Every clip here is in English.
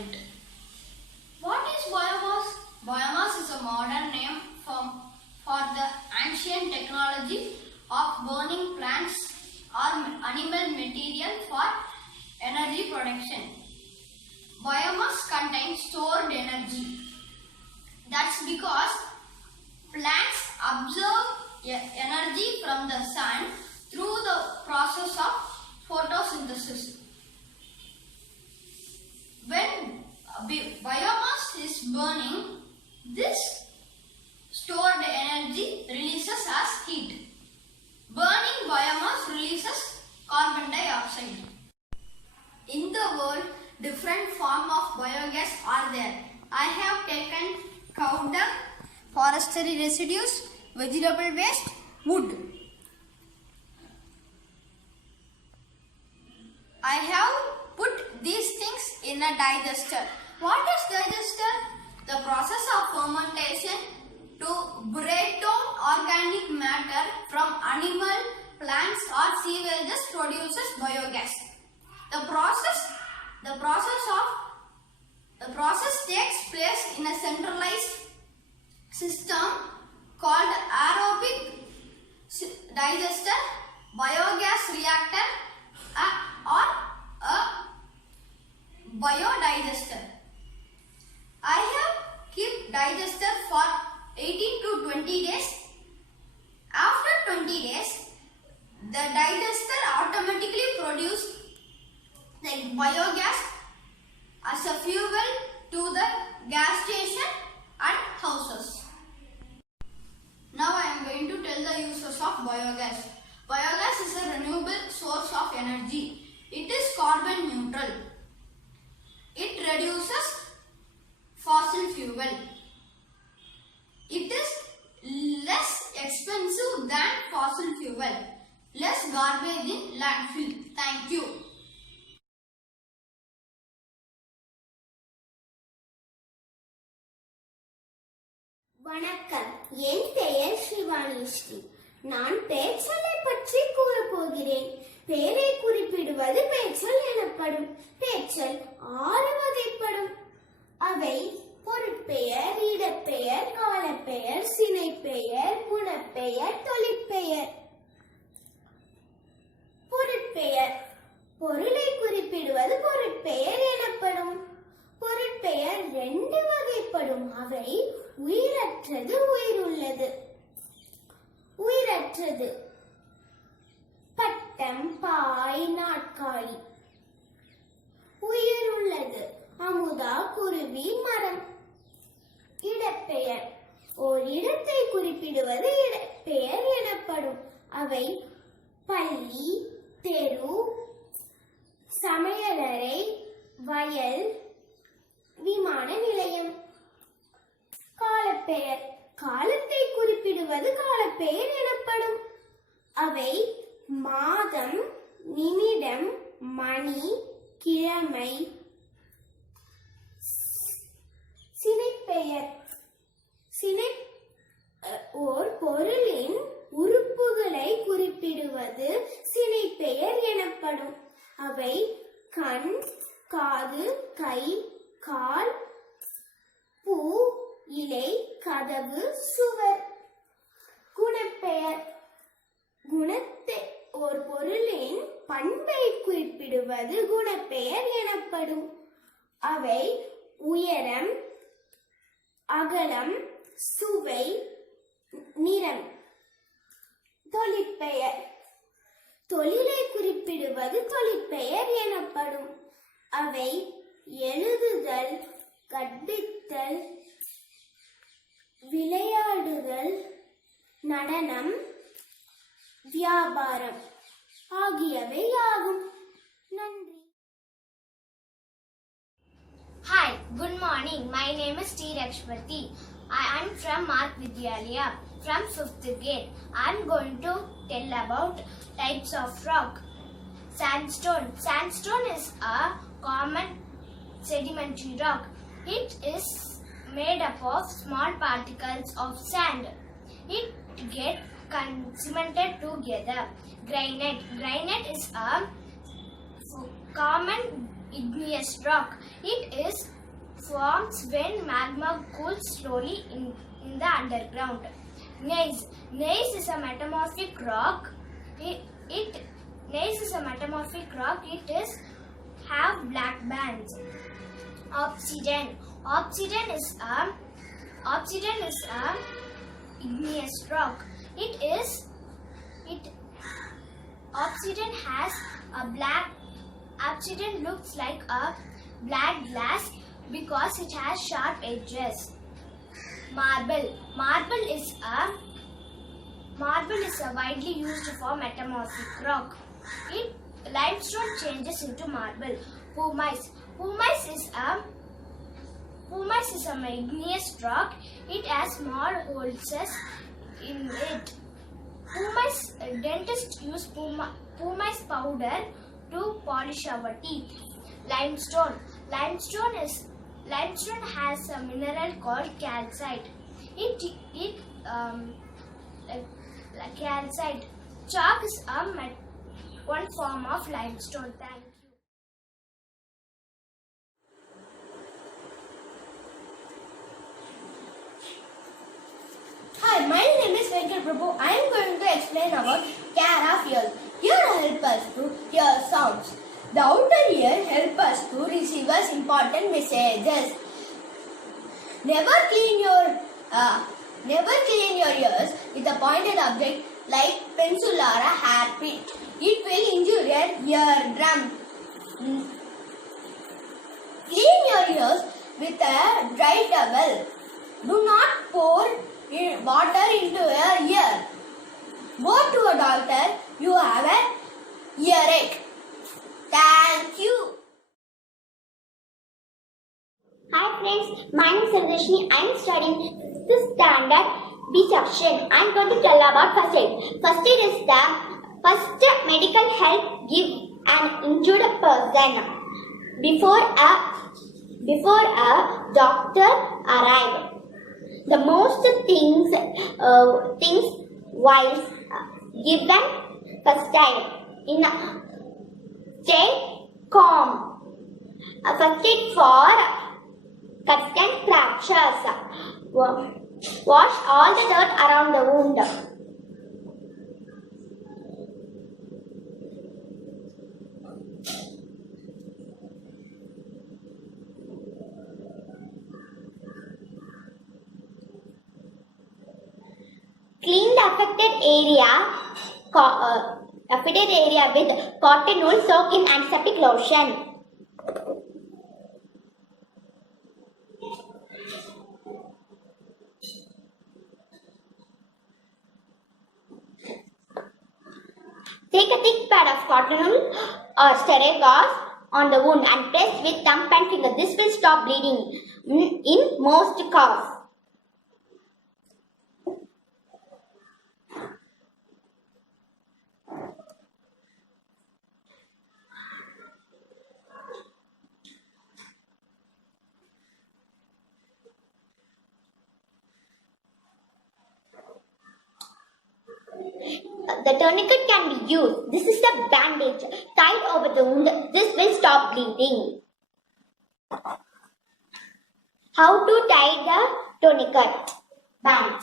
environment. What is biomass? Biomass is a modern name for the ancient technology of burning plants or animal material for energy production. Biomass contains stored energy. That's because plants absorb energy from the sun through the process of photosynthesis. When biomass is burning, this stored energy releases as heat. Burning biomass releases carbon dioxide. In the world, different forms of biogas are there. I have taken cow dung, forestry residues, vegetable waste, wood. I have put these things in a digester. What is digester? The process of fermentation to break down organic matter from animal, plants or sewages produces biogas. The process takes place in a centralized system called aerobic digester, biogas reactor or a biodigester. I have kept digester for 18 to 20 days. After 20 days, the digester automatically produces the biogas as a fuel to the gas station and houses. Now I am going to tell the uses of biogas. Biogas is a renewable source of energy. It is carbon neutral. It reduces fossil fuel. It is less expensive than fossil fuel. Less garbage in landfill. Thank you. வணக்கம். என் பெயர் சிவானி ஸ்ரீ. நான் பேச்சலை பற்றி கூறப்போகிறேன். பெயரை குறிப்பிடுவது பேச்சல் எனப்படும். பேச்சல் 6 வகைப்படும். அவை பொருட்பெயர், இடப்பெயர், காலப்பெயர், சினைப்பெயர், குணப்பெயர், தொழிற்பெயர். பொருட்பெயர் பொருளை குறிப்பிடுவது பொருட்பெயர் எனப்படும். பொருட்பெயர் 2 வகைப்படும். அவை உயிரற்றது, உயிருள்ளது. உயிரற்றது பட்டம், பாய், நாற்காலி. உயிருள்ளது அமுதா, குருவி, மரம். இடப்பெயர் ஓர் இடத்தை குறிப்பிடுவது இடப்பெயர் எனப்படும். அவை பள்ளி, தெரு, சமையலறை, வயல், விமான நிலையம். காலப்பெயர் காலத்தை குறிப்பிடுவது காலப்பெயர் எனப்படும். அவை மாதம், நிமிடம், மணி, கிழமை. சினைப்பெயர் ஓர் பொருளின் உறுப்புகளை குறிப்பிடுவது சினைப்பெயர் எனப்படும். அவை கண், காது, கை, கால், பூ, இலை, கதவு, சுவர். குணப்பெயர் குணத்தை ஒரு பொருளின் பண்பை குறிப்பிடுவது குணப்பெயர் எனப்படும். அவை உயரம், அகலம், சுவை, நிறம். தொழிற்பெயர் தொழிலை குறிப்பிடுவது தொழிற்பெயர் எனப்படும். அவை எழுதுதல், கற்பித்தல், விளையாடுதல், நடனம், வியாபாரம் ஆகியவை ஆகும். நன்றி. Hi, good morning. My name is T. Lakshmati. I am from MARG VIDHYALAYA from 5th grade. I am going to tell about types of rock. Sandstone. Sandstone is a common sedimentary rock. It is made up of small particles of sand. It gets cemented together. Granite. Granite is a common igneous rock. It is forms when magma cools slowly in the underground. Gneiss. Gneiss is a metamorphic rock. Gneiss is a metamorphic rock. It is have black bands. Obsidian. Obsidian is a igneous rock. Obsidian has a black. Obsidian looks like a black glass because it has sharp edges. Marble. Marble is a widely used for metamorphic rock. Limestone changes into marble. Pumice. Pumice is a igneous rock. It has small holes in it. Dentists use pumice powder to polish our teeth. Limestone. Limestone has a mineral called calcite. Calcite. Chalk is one form of limestone. Thank you. Hi, my name is Venkat Prabhu. I am going to explain about care of ears. Ear help us to hear sounds. The outer ear help us to receive us important messages. Never clean your ears with a pointed object like pencil or a hairpin. It will injure your eardrum. Clean your ears with a dry towel. Do not pour water into your ear. Go to a doctor. You have an earache. Thank you. Hi friends, my name is Sarveshni. I am studying 5th standard B section. I am going to tell about first aid. First aid is the first medical help give an injured person before a doctor arrives. The most things while given first aid in stay calm. First aid for cuts and fractures. Wash all the dirt around the wound. Clean the affected area with cotton wool soaked in antiseptic lotion. Take a thick pad of cotton wool or sterile gauze on the wound and press with thumb and finger. This will stop bleeding in most cases. The tourniquet can be used. This is the bandage tied over the wound. This will stop bleeding. How to tie the tourniquet band?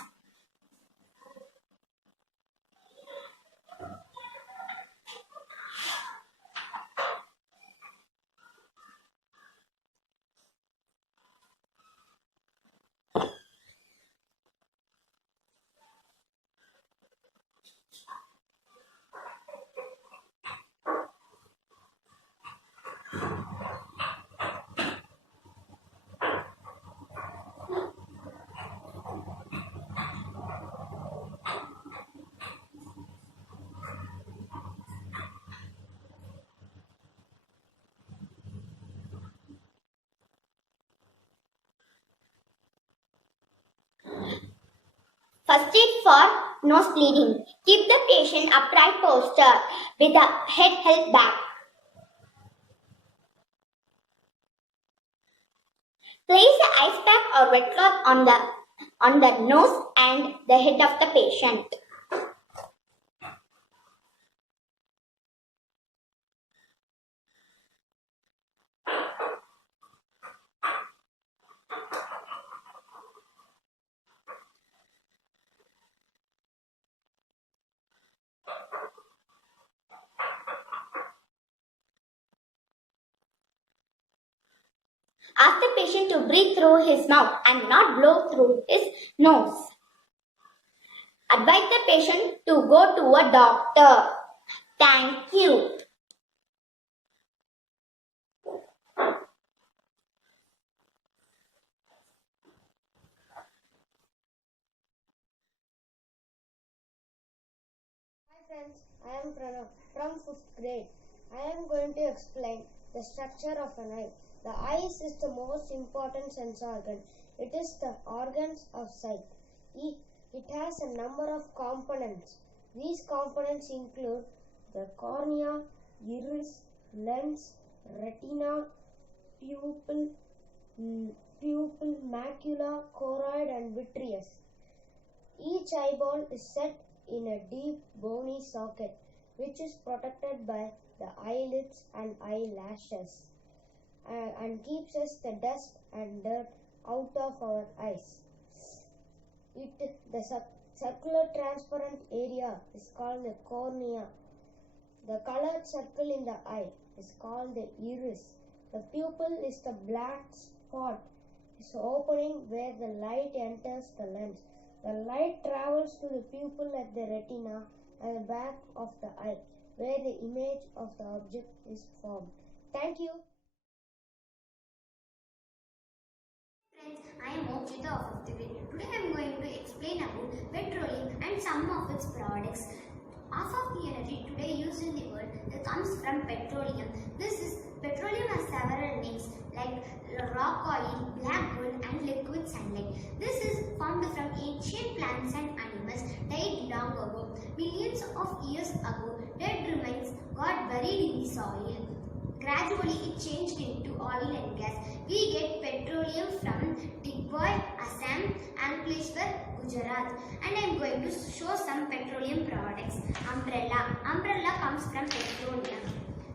First aid for nose bleeding. Keep the patient upright posture with the head held back. Place the ice pack or wet cloth on the nose and the head of the patient. Ask the patient to breathe through his mouth and not blow through his nose. Advise the patient to go to a doctor. Thank you. Hi friends, I am Pranav from 5th grade. I am going to explain the structure of an eye. The eyes is the most important sense organ. It is the organs of sight. It has a number of components. These components include the cornea, iris, lens, retina, pupil, macula, choroid and vitreous. Each eyeball is set in a deep bony socket which is protected by the eyelids and eyelashes and keeps us the dust and dirt out of our eyes. The circular transparent area is called the cornea. The colored circle in the eye is called the iris. The pupil is the black spot, is opening where the light enters the lens. The light travels to the pupil at the retina and the back of the eye, where the image of the object is formed. Thank you. Friends, I am Mokshita of 5th grade. Today I am going to explain about petroleum and some of its products. Half of the energy today used in the world that comes from petroleum. Petroleum has several names like rock oil, black gold and liquid sunlight. This is formed from ancient plants and animals died long ago. Millions of years ago, dead remains got buried in the soil. Gradually, it changed into oil and gas. We get petroleum from Digboy, Assam, Ankleshwar, Gujarat. And I am going to show some petroleum products. Umbrella. Umbrella comes from petroleum.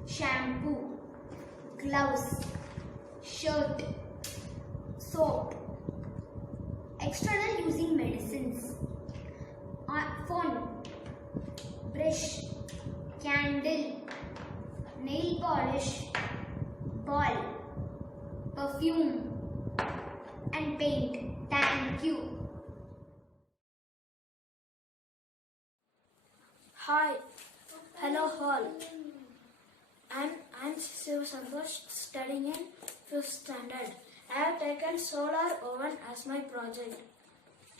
Shampoo, gloves, shirt, soap. External using medicines. Phone, brush, candle, nail polish, ball, perfume and paint. Thank you. Hi, hello all. I'm Shiv Santosh, studying in 5th standard. I have taken solar oven as my project.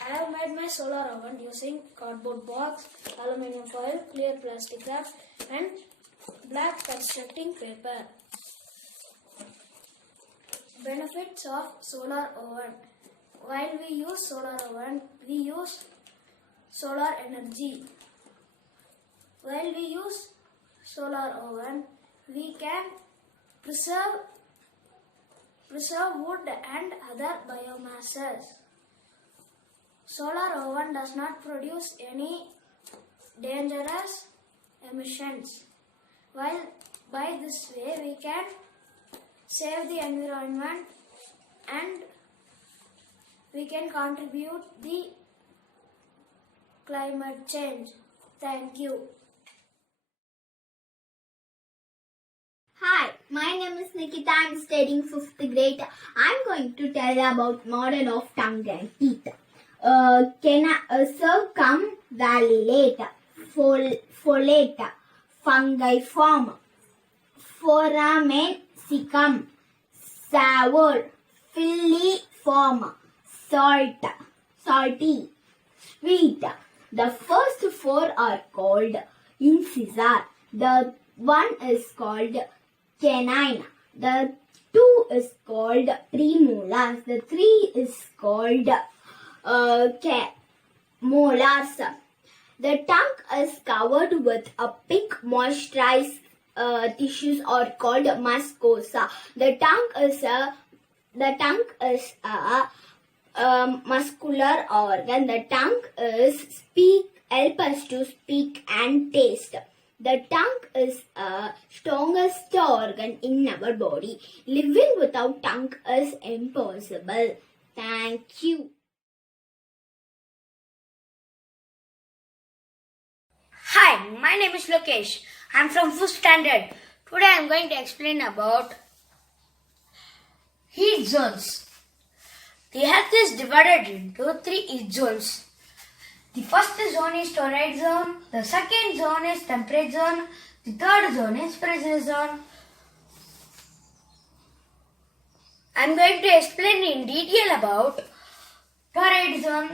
I have made my solar oven using cardboard box, aluminium foil, clear plastic wrap and black constructing paper. Benefits of solar oven. While we use solar oven, we use solar energy. While we use solar oven, we can preserve wood and other biomasses. Solar oven does not produce any dangerous emissions. While by this way we can save the environment and we can contribute the climate change. Thank you. Hi, my name is Nikita. I am studying 5th grade. I am going to tell about model of tongue and teeth. Circumvallate, folate, fungiform, foramen sour, filiform, salty, sweet. The first four are called incisor. The one is called canine. The two is called premolars. The three is called molars. The tongue is covered with a pink moisturized tissues are called mucosa. The tongue is a muscular organ. The tongue is help us to speak and taste. The tongue is the strongest organ in our body. Living without tongue is impossible. Thank you. Hi, my name is Lokesh. I am from 5th standard. Today I am going to explain about heat zones. The Earth is divided into 3 heat zones. The first zone is torrid zone, the second zone is temperate zone, the third zone is frigid zone. I am going to explain in detail about torrid zone.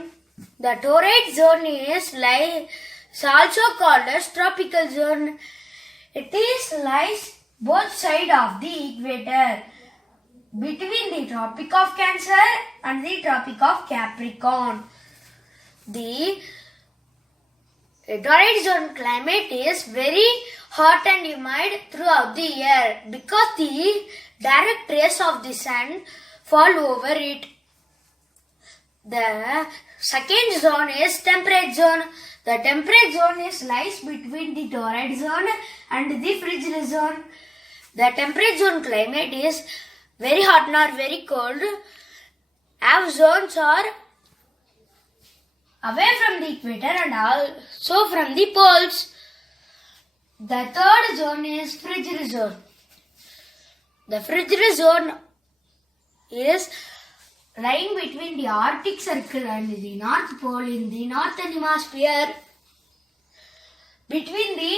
The torrid zone is also called as tropical zone. It lies both sides of the equator, between the Tropic of Cancer and the Tropic of Capricorn. The torrid zone climate is very hot and humid throughout the year because the direct rays of the sun fall over it. The second zone is temperate zone. The temperate zone lies between the torrid zone and the frigid zone. The temperate zone climate is very hot nor very cold. Our zones are away from the equator and also from the poles. The third zone is frigid zone. The frigid zone is lying between the Arctic Circle and the North Pole in the Northern Hemisphere, between the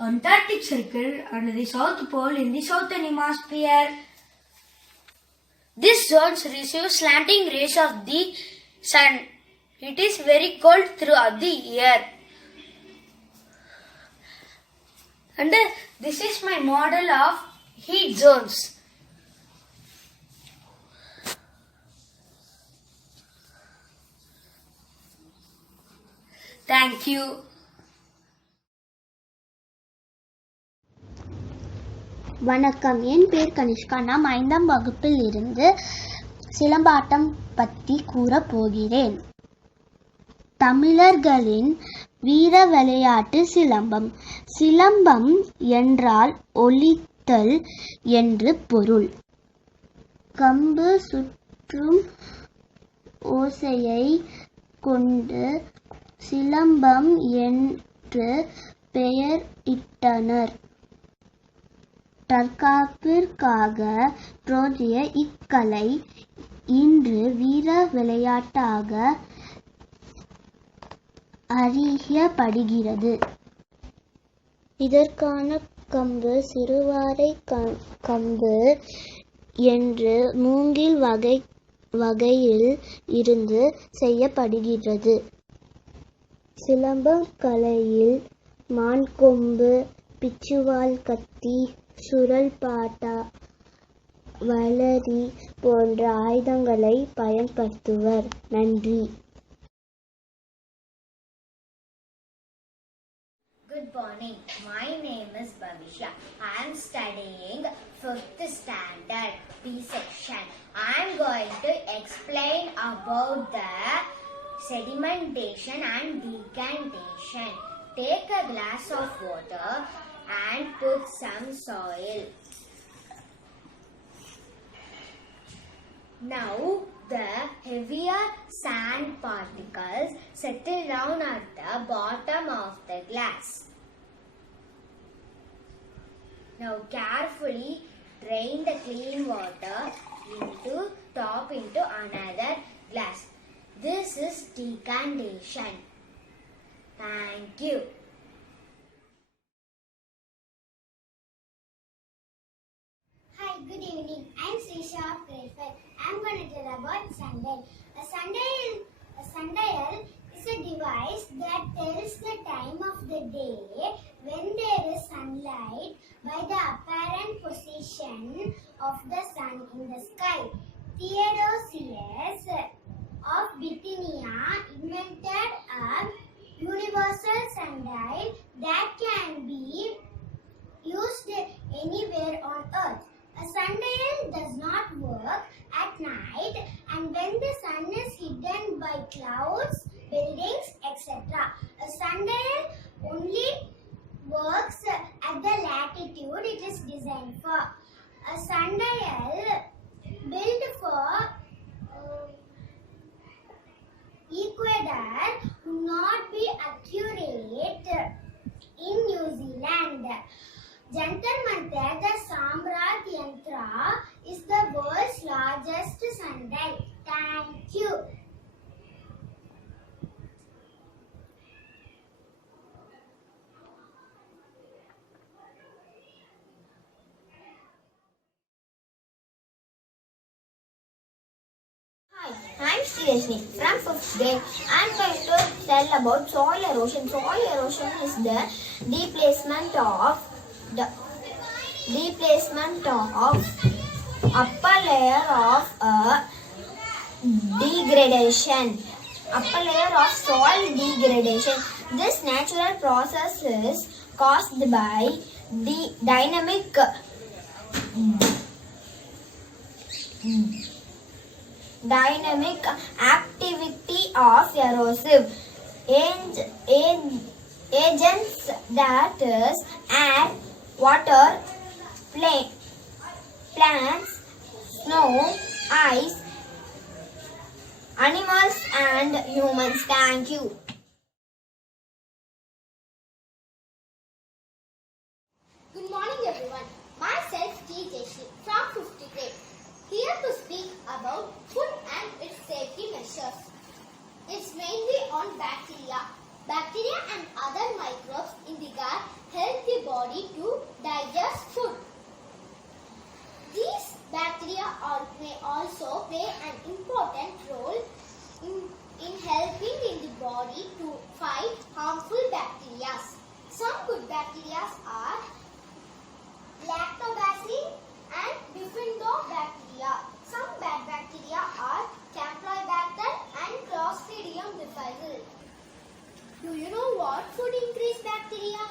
Antarctic Circle and the South Pole in the Southern Hemisphere. These zones receive slanting rays of the sun. It is very cold throughout the year. And this is my model of heat zones. Thank you. வணக்கம், என் பேர் கனிஷ்கா. நான் 5ஆம் வகுப்பில் இருந்து சிலம்பாட்டம் பற்றி கூறப் போகிறேன். தமிழர்களின் வீர விளையாட்டு சிலம்பம். சிலம்பம் என்றால் ஒலித்தல் என்று பொருள். கம்பு சுற்றும் ஓசையை கொண்டு சிலம்பம் என்று பெயர் இட்டனர். தற்காப்பிற்காக தோன்றிய இக்கலை இன்று வீர விளையாட்டாக அறியப்படுகிறது. இதற்கான கம்பு சிறுவாரை கம்பு என்று மூங்கில் வகையில் இருந்து செய்யப்படுகிறது. சிலம்பம் கலையில் மான்கொம்பு, பிச்சுவால் கத்தி, சுரல் பாட்டா, வளரி போன்ற ஆயுதங்களை பயன்படுத்துவர். நன்றி. Good morning. My name is Bhavisha. I am studying 5th standard B section. I am going to explain about the sedimentation and decantation. Take a glass of water and put some soil. Now the heavier sand particles settle down at the bottom of the glass. Now carefully drain the clean water into another glass. This is decantation. Thank you. Hi, good evening. I'm Srisha of grade 5. I'm going to tell about sundial. A sundial is a device that tells the time of the day when there is sunlight by the apparent position of the sun in the sky. Theodosius of Bithynia invented a universal sundial that can be used anywhere on earth. A sundial does not work at night and when the sun is hidden by clouds, buildings, etc. A sundial only works at the latitude it is designed for. A sundial built for equator would not be accurate in New Zealand. Jantar Mantar, the Samrat Yantra, is the world's Vidhyalaya from 5th grade. I am going to tell about soil erosion. Soil erosion is the displacement of upper layer of a degradation. Upper layer of soil degradation. This natural process is caused by the dynamic activity of erosive agents, that is air, water, plants, snow, ice, animals and humans. Thank you. Good morning everyone. Myself T. Jeshi from 5th grade. Here to speak about food and its safety measures. It's mainly on bacteria. Bacteria and other microbes in the gut help the body to digest food. These bacteria may also play an important role in helping in the body to fight harmful bacteria. Some good bacteria are lactobacillus and bifidobacteria. Some bad bacteria are campylobacter and Clostridium difficile. Do you know what food increase bacteria?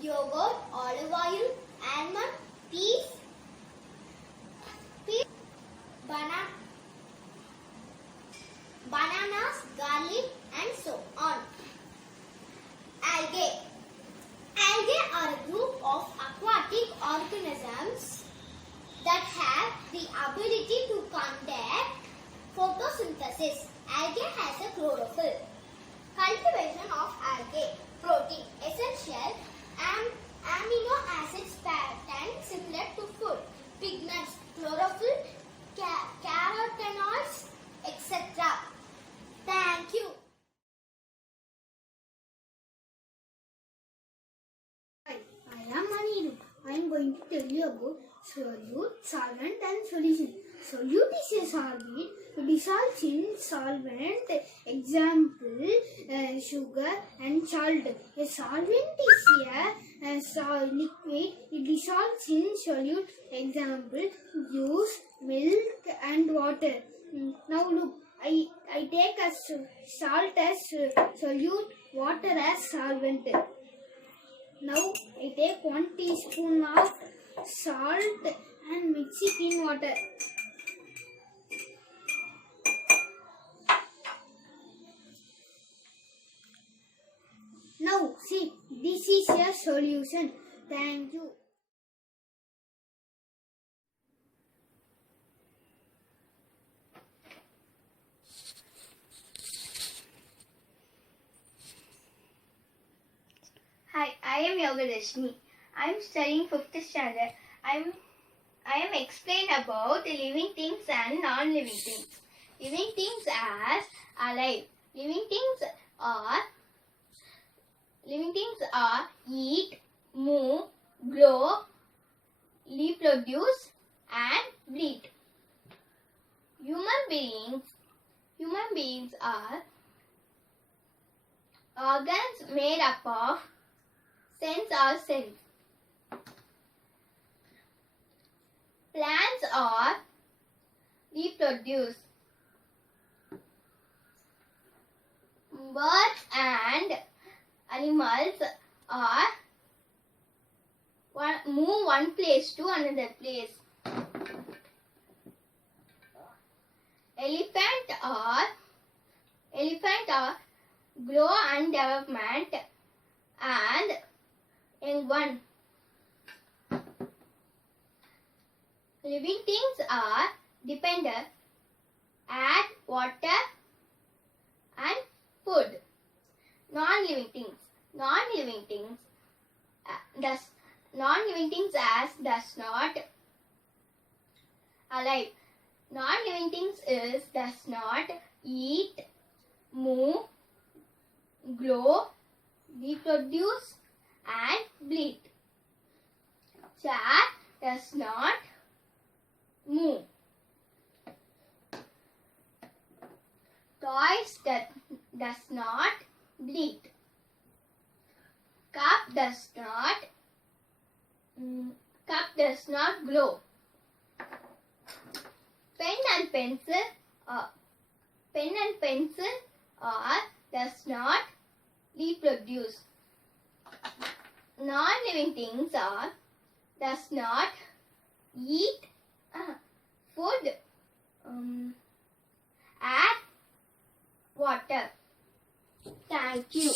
Yogurt, olive oil, almond, peas, bananas, garlic and so on. Algae. Algae are a group of aquatic organisms that have the ability to conduct photosynthesis. Algae has a chlorophyll. Cultivation of algae. Protein. Essential amino acids pattern similar to food. Pigments. Chlorophyll. Carotenoids, etc. Thank you. Hi, I am Anirudh. I am going to tell you about solute, solvent and solution. Solute is a solvent to dissolve in solvent. Example, sugar and salt. A solvent is a liquid. It dissolves in solute. Example, juice, milk and water. Now look, I take salt as solute, water as solvent. Now I take 1 teaspoon of salt and mix it in water. Now see, this is a solution. Thank you. Hi, I am Yogadashmi. I am studying 5th standard. I am explain about living things and non-living things. Living things as alive. Living things are eat, move, grow, reproduce and breed. Human beings are organs made up of cells. Plants are reproduce. Birds and animals are move one place to another place. Elephant are grow and development and young one. Living things are dependent, add water and food. Non-living things as does not alive. Non-living things is does not eat, move, grow, reproduce and breed. Chair does not move. does not bleed. Cup does not glow. Pen and pencil are does not reproduce. Non-living things are does not eat food, add water. Thank you.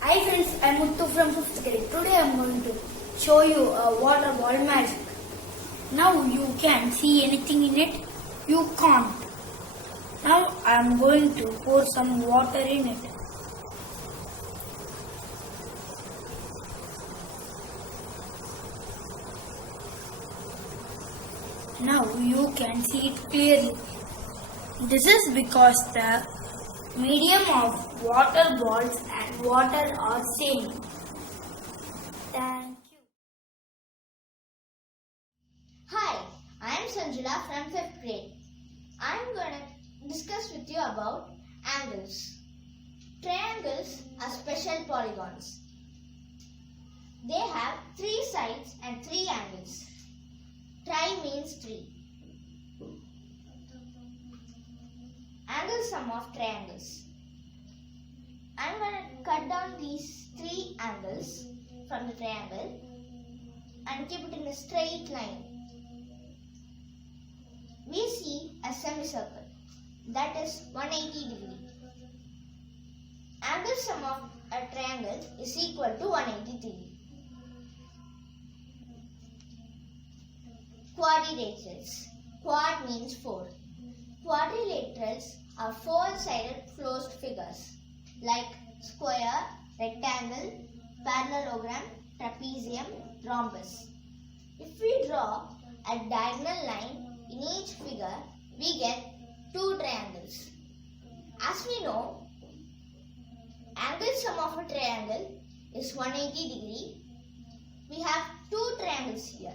Hi friends, I'm Muttu from 5th grade. Today I'm going to show you a water ball magic. Now you can see anything in it? You can't. Now I'm going to pour some water in it. Now you can see it clearly. This is because the medium of water balls and water are same. Thank you. Hi, I am Sanjula from 5th grade. I am going to discuss with you about angles. Triangles are special polygons. They have 3 sides and 3 angles. Tri means 3. Angle sum of triangles. I am going to cut down these 3 angles from the triangle and keep it in a straight line. We see a semicircle, that is 180 degree. Angle sum of a triangle is equal to 180 degree. Quadrilaterals. Quad means 4. Quadrilaterals are 4-sided closed figures like square, rectangle, parallelogram, trapezium, rhombus. If we draw a diagonal line in each figure, we get 2 triangles. As we know, angle sum of a triangle is 180 degree. We have 2 triangles here.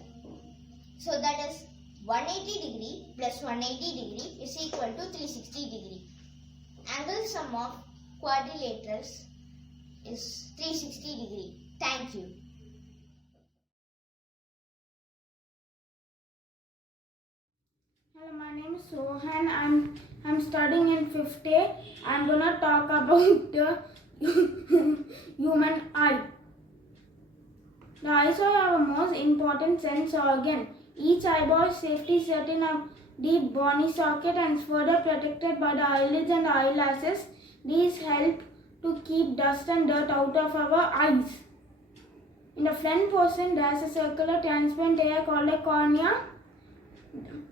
So that is 180 degree plus 180 degree is equal to 360 degree. Angle sum of quadrilaterals is 360 degree. Thank you. Hello, my name is Sohan. I'm studying in 5th A. I'm gonna talk about the human eye. The eyes are our most important sense organ. Each eyeball is safely set in a deep bony socket and is further protected by the eyelids and eyelashes. These help to keep dust and dirt out of our eyes. In the front portion, there is a circular transparent layer called a cornea.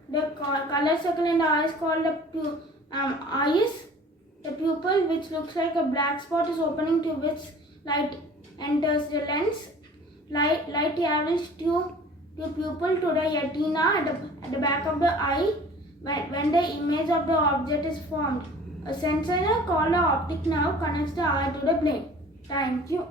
The color circle in the eye is called the iris. The pupil, which looks like a black spot, is opening to which light enters the lens. Light travels to pupil to the retina at the back of the eye when the image of the object is formed. A sensor called an optic nerve connects the eye to the brain. Thank you.